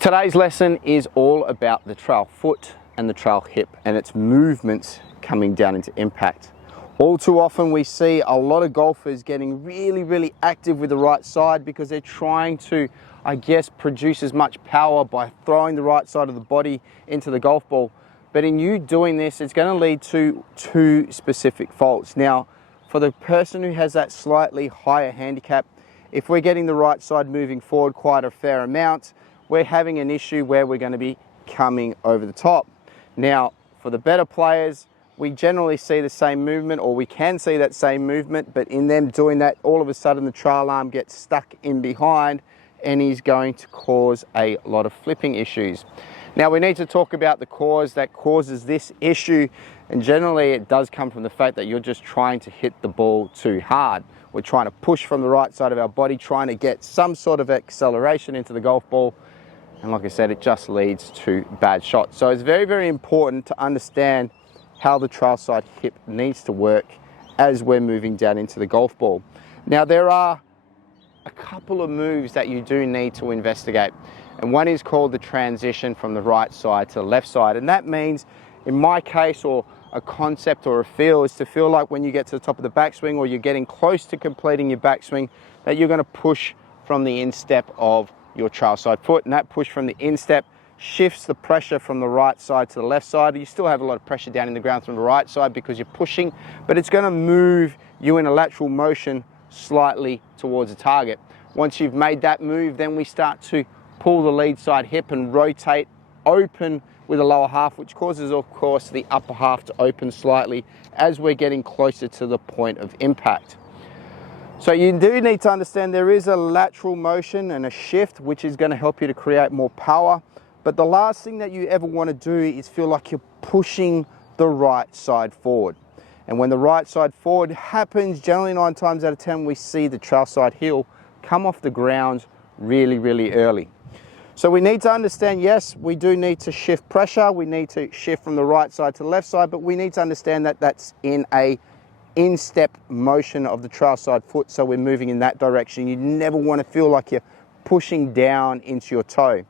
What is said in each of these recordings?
Today's lesson is all about the trail foot and the trail hip and its movements coming down into impact. All too often we see a lot of golfers getting really active with the right side because they're trying to, produce as much power by throwing the right side of the body into the golf ball. But in you doing this, it's going to lead to two specific faults. Now, for the person who has that slightly higher handicap, if we're getting the right side moving forward quite a fair amount, we're having an issue where we're going to be coming over the top. Now, for the better players, we generally see the same movement, or we can see that same movement, but in them doing that, all of a sudden the trail arm gets stuck in behind and is going to cause a lot of flipping issues. Now, we need to talk about the cause that causes this issue, and generally it does come from the fact that you're just trying to hit the ball too hard. We're trying to push from the right side of our body, trying to get some sort of acceleration into the golf ball. And like I said, it just leads to bad shots. So it's very important to understand how the trail side hip needs to work as we're moving down into the golf ball. Now, there are a couple of moves that you do need to investigate. And one is called the transition from the right side to the left side. And that means, in my case, or a concept or a feel, is to feel like when you get to the top of the backswing or you're getting close to completing your backswing, that you're going to push from the instep of your trail side foot, and that push from the instep shifts the pressure from the right side to the left side. You still have a lot of pressure down in the ground from the right side because you're pushing, but it's going to move you in a lateral motion slightly towards the target. Once you've made that move, then we start to pull the lead side hip and rotate open with the lower half, which causes, of course, the upper half to open slightly as we're getting closer to the point of impact. So you do need to understand there is a lateral motion and a shift which is going to help you to create more power. But the last thing that you ever want to do is feel like you're pushing the right side forward. And when the right side forward happens, generally 9 times out of 10 we see the trail side heel come off the ground really early. So we need to understand, yes, we do need to shift pressure. We need to shift from the right side to the left side, but we need to understand that that's in a in-step motion of the trail side foot, so we're moving in that direction. You never want to feel like you're pushing down into your toe.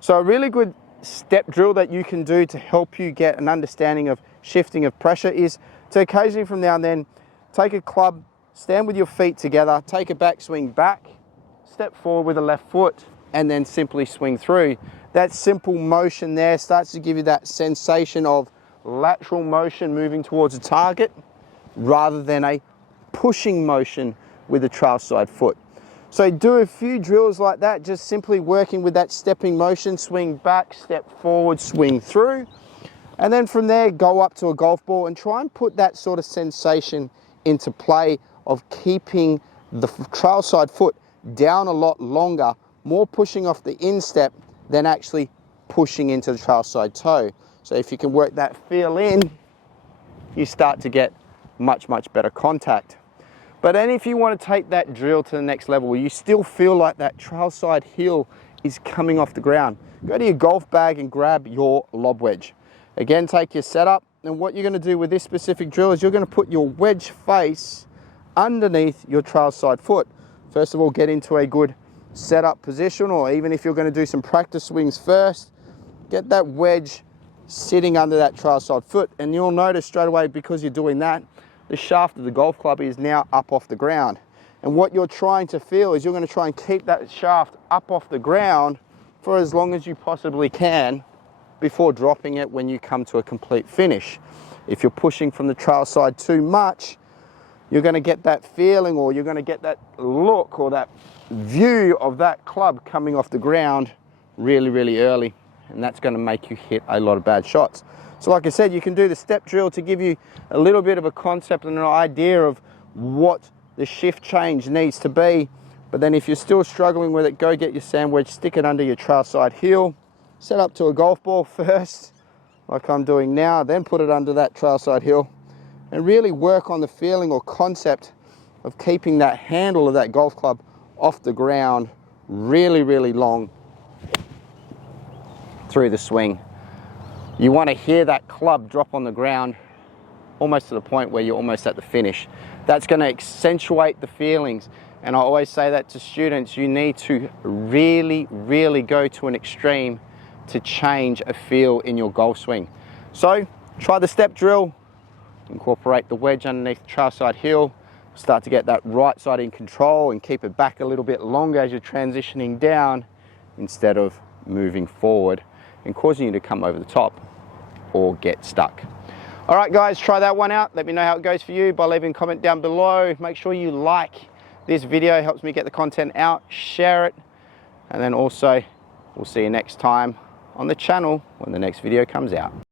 So a really good step drill that you can do to help you get an understanding of shifting of pressure is to occasionally from now and then take a club, stand with your feet together, take a backswing back, step forward with the left foot, and then simply swing through. That simple motion there starts to give you that sensation of lateral motion moving towards a target, rather than a pushing motion with the trail side foot. So do a few drills like that, just simply working with that stepping motion, swing back, step forward, swing through. And then from there, go up to a golf ball and try and put that sort of sensation into play of keeping the trail side foot down a lot longer, more pushing off the instep than actually pushing into the trail side toe. So if you can work that feel in, you start to get much better contact. But then if you want to take that drill to the next level where you still feel like that trail side heel is coming off the ground, go to your golf bag and grab your lob wedge. Again, take your setup, and what you're going to do with this specific drill is you're going to put your wedge face underneath your trail side foot. First of all, get into a good setup position, or even if you're going to do some practice swings first, get that wedge sitting under that trail side foot, and you'll notice straight away, because you're doing that, the shaft of the golf club is now up off the ground. And what you're trying to feel is you're going to try and keep that shaft up off the ground for as long as you possibly can before dropping it when you come to a complete finish. If you're pushing from the trail side too much, you're going to get that feeling, or you're going to get that look or that view of that club coming off the ground really early, and that's going to make you hit a lot of bad shots. So like I said, you can do the step drill to give you a little bit of a concept and an idea of what the shift change needs to be. But then if you're still struggling with it, go get your sand wedge, stick it under your trail side heel, set up to a golf ball first, like I'm doing now, then put it under that trail side heel, and really work on the feeling or concept of keeping that handle of that golf club off the ground really long through the swing. You want to hear that club drop on the ground almost to the point where you're almost at the finish. That's going to accentuate the feelings. And I always say that to students, you need to really, really go to an extreme to change a feel in your golf swing. So try the step drill, incorporate the wedge underneath the trail side heel, start to get that right side in control and keep it back a little bit longer as you're transitioning down instead of moving forward and causing you to come over the top or get stuck. All right guys, try that one out. Let me know how it goes for you by leaving a comment down below. Make sure you like this video, it helps me get the content out, share it, and then also we'll see you next time on the channel when the next video comes out.